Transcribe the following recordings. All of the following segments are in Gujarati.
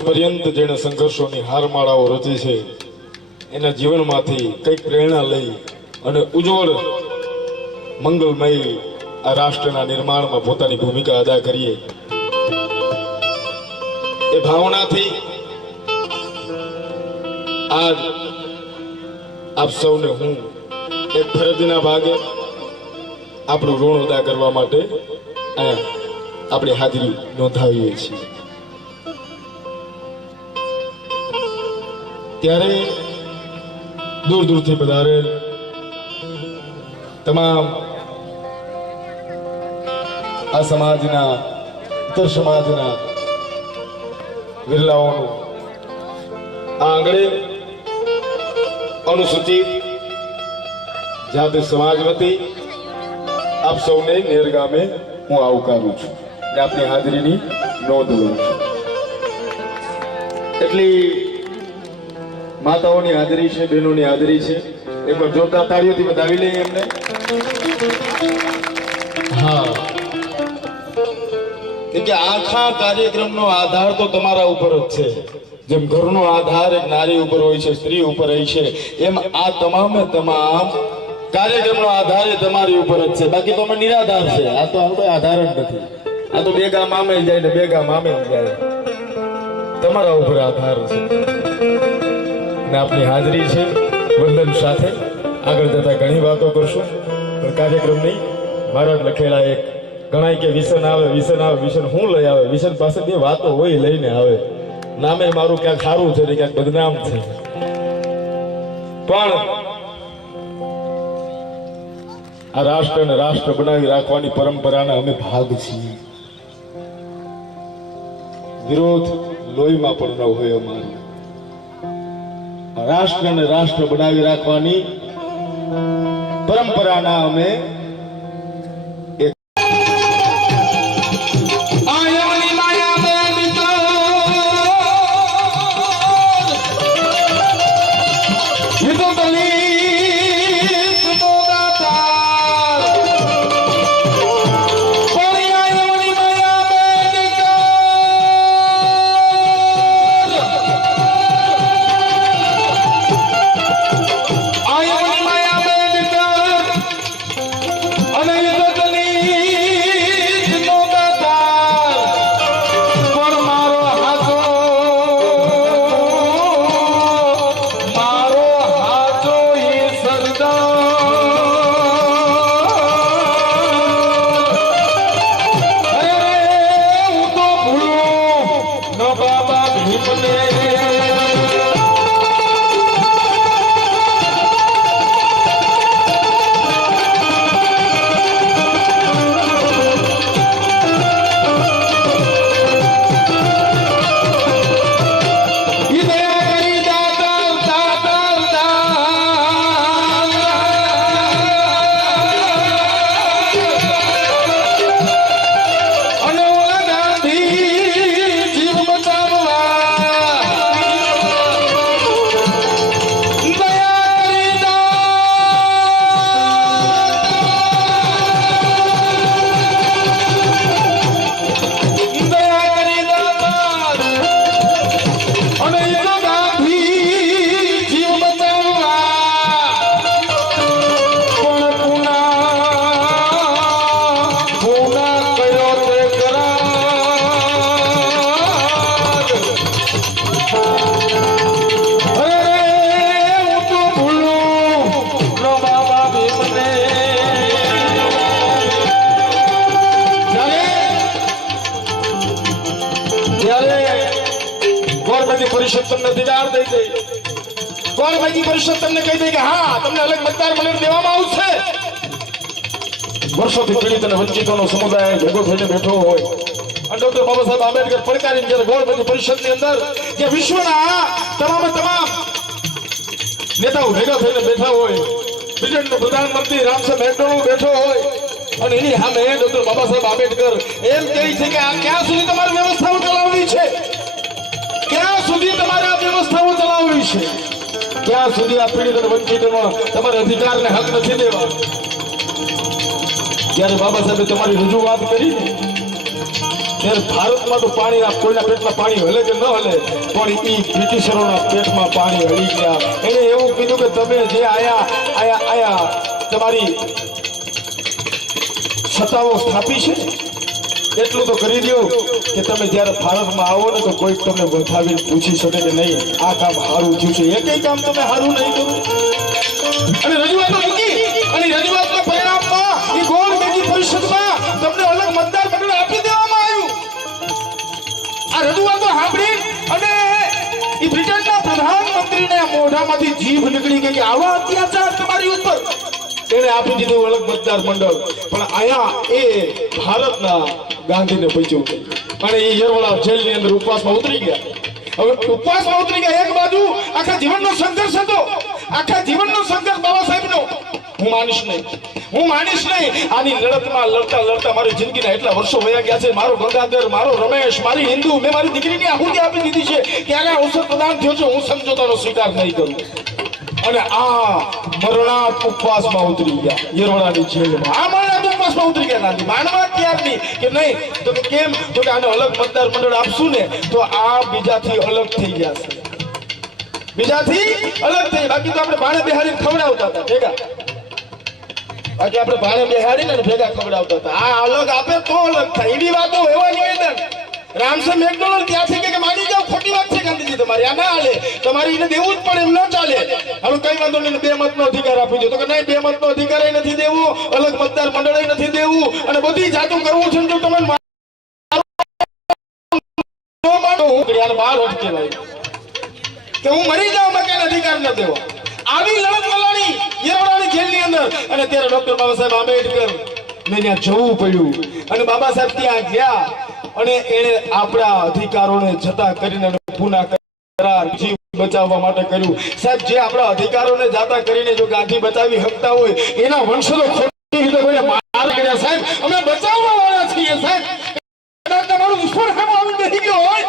પર્યંત જેણે સંઘર્ષોની હારમાળાઓ રચી છે, એના જીવનમાંથી કંઈક પ્રેરણા લઈ અને ઉજ્જવળ, મંગલમય આ રાષ્ટ્રના નિર્માણમાં પોતાની ભૂમિકા અદા કરીએ. એ ભાવનાથી આજ આપ સૌને હું એક ફરજના ભાગે આપણું ઋણ અદા કરવા માટે આપણી હાજરી નોંધાવીએ છીએ. ત્યારે દૂર દૂરથી પધારેલ તમામ આ સમાજના, ઉત્તર સમાજના વિરલાઓનું આ આંગણે અનુસૂચિત જાતિ સમાજ વતી આપ સૌને નેરગામે હું આવકારું છું અને આપની હાજરીની નોંધ લઉં છું. એટલી માતાઓની હાજરી છે બહેનોની હાજરી છે. એકવાર જોરદાર તાળીઓથી બતાવી લઈએ એમને. હા. કે આખા કાર્યક્રમનો આધાર તો તમારા ઉપર જ છે. જેમ ઘરનો આધાર એક નારી ઉપર હોય છે સ્ત્રી ઉપર હોય છે એમ આ તમામે તમામ કાર્યક્રમનો આધાર એ તમારી ઉપર જ છે. બાકી તો અમે નિરાધાર છે. આ તો આમ કોઈ આધાર જ નથી. આ તો બે ગામ આમે જાય ને બે ગામ આમે જાય. તમારા ઉપર આધાર છે. ને આપની હાજરી છે વંદન સાથે. આગળ જતા ઘણી વાતો કરશું. પણ કાર્યક્રમની મારા લખેલા એક ઘણા કે વિસન આવે વિસન આવે વિસન હું લઈ આવે? વિસન પાસે બે વાતો હોય લઈને આવે. નામે મારું ક્યાંક સારું છે ને ક્યાંક બદનામ છે. પણ આ રાષ્ટ્ર અને રાષ્ટ્ર બનાવી રાખવાની પરંપરાના અમે ભાગ છીએ. વિરોધ લોહીમાં પણ ન હોય અમારે. રાષ્ટ્ર અને રાષ્ટ્ર બનાવી રાખવાની પરંપરાના અમે ગોરમેન્ટની પરિષદ તમને દિદાર દઈ દે. ગોરમેન્ટની પરિષદ તમને કહી દે કે હા, તમને અલગ મતદાર મંડળ દેવામાં આવશે? વર્ષોથી પીડિત અને વંચિતોનો સમુદાય ભેગો થઈને બેઠો હોય. ડોક્ટર બાબા સાહેબ આંબેડકર અંદર જે વિશ્વના તમામે તમામ નેતાઓ ભેગા થઈને બેઠા હોય, બ્રિટનનો પ્રધાનમંત્રી રામસે મેકડોનલ્ડ બેઠો હોય, અને એની સામે ડોક્ટર બાબા સાહેબ આંબેડકર એમ કહે છે કે આ ક્યાં સુધી તમારી વ્યવસ્થાઓ ચલાવવી છે? ક્યાં સુધી તમારે આ વ્યવસ્થાઓ ચલાવવી છે? ક્યાં સુધી આ પીડિત અને વંચિતોનો તમારે અધિકારને હક નથી દેવા. ત્યારે બાબા સાહેબે તમારી રજૂઆત કરી ત્યારે ભારતમાં તો પાણી કોઈના પેટમાં પાણી હલે કે ન હલે, પણ એ બ્રિટિશરોના પેટમાં પાણી હળી ગયા. એને એવું કીધું કે તમે જે આયા આયા આયા, તમારી સત્તાઓ સ્થાપી છે? એટલું તો કરી દો કે તમે જ્યારે ભારતમાં આવો ને તો કોઈક તમને વધાવી પૂછી શકે કે નહીં, આ કામ સારું થયું છે. એકય કામ તમે સારું નહીં કરો. અને રજૂઆતો મૂકી અને રજૂઆતના પરિણામમાં એ ગોળ મેજી પરિષદમાં તમને અલગ મતદાર મંડળ આપી દેવામાં આવ્યું. આ રજૂઆતો સાંભળી અને એ બ્રિટનના પ્રધાનમંત્રીને મોઢામાંથી જીભ નીકળી ગઈ કે આવા અત્યાચાર તમારી ઉપર. એને આપી દીધું અલગ મતદાર મંડળ. પણ અહીંયા એ ભારતના ગાંધીને પૂછ્યું. અને એ યરવડા જેલની અંદર ઉપવાસમાં ઉતરી ગયા. હવે ઉપવાસમાં ઉતરી ગયા એક બાજુ આખા જીવનનો સંઘર્ષ હતો. આખા જીવનનો સંઘર્ષ બાબા સાહેબનો હું માનીશ નહીં. હું માનીશ નહીં. આની લડતમાં લડતા લડતા મારી જિંદગીના એટલા વર્ષો વયા ગયા છે. મારો ગંગાધર, મારો રમેશ, મારી હિન્દુ, મેં મારી દીકરીની આહુતિ આપી દીધી છે. ક્યારે અવસર પ્રદાન થયો છે, હું સમજોતાનો સ્વીકાર નહીં કરું. અને આ મરણાત ઉપવાસમાં ઉતરી ગયા યરવડાની જેલમાં. આ મરણાત ઉપવાસમાં ઉતરી ગયા. નથી માનવા તૈયાર કે નહીં, તો કે કેમ? તો કે આને અલગ મતદાર મંડળ આપશું ને, તો આ બીજાથી અલગ થઈ ગયા છે. બીજાથી અલગ થઈ બાકી તો આપણે ભાણે બિહારી ખવડાવતા હતા, ભેગા. બાકી આપણે ભાણે બિહારીને ને ભેગા ખવડાવતા હતા. આ અલગ આપે તો અલગ થાય. એવી વાતો એવા નિવેદન. રામસે મેકડોનલ્ડ ત્યાંથી કે માની ખોટી વાત છે ગાંધીજી તમારી. આ ના હાલે. તમારે એને દેવું જ પડે, એમ ન ચાલે. હવે કઈ વાંધો નહીં બે મતનો અધિકાર આપી દો. તો કે નહીં, બે મતનો અધિકાર નથી દેવો, અલગ મતદાર મંડળ નથી દેવું, અને બધી જાતું કરવું છે જો તમે માનો હું મરી જાઉં મેં અધિકાર ન આવી લડત જેલની અંદર. અને ત્યારે ડોક્ટર બાબા સાહેબ આંબેડકર ને ત્યાં જવું પડ્યું. અને બાબા સાહેબ ત્યાં ગયા. અને એણે આપણા અધિકારોને જતા કરીને પુના કરાર જીવ બચાવવા માટે કર્યું. સાહેબ, જે આપણા અધિકારોને જાતા કરીને જો ગાંધી બચાવી શકતા હોય, એના વંશજો ખોટી રીતે કોઈને માર કર્યા સાહેબ, અમે બચાવવા વાળા છીએ, સાહેબ. તમારું દુશ્મન સામે આવી ગયો હોય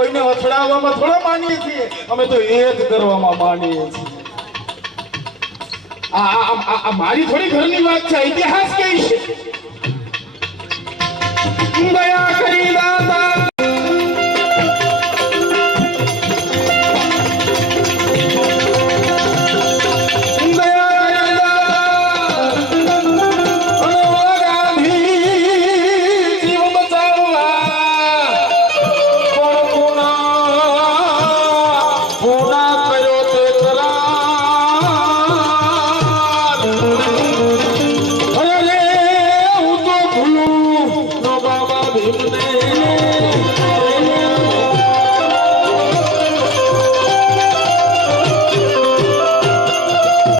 કોઈને અથડાવવામાં થોડા માનીએ છીએ. અમે તો એક કરવામાં માનીએ છીએ. મારી થોડી ઘરની વાત છે, ઇતિહાસ કઈ છે. દયા કરી દાતા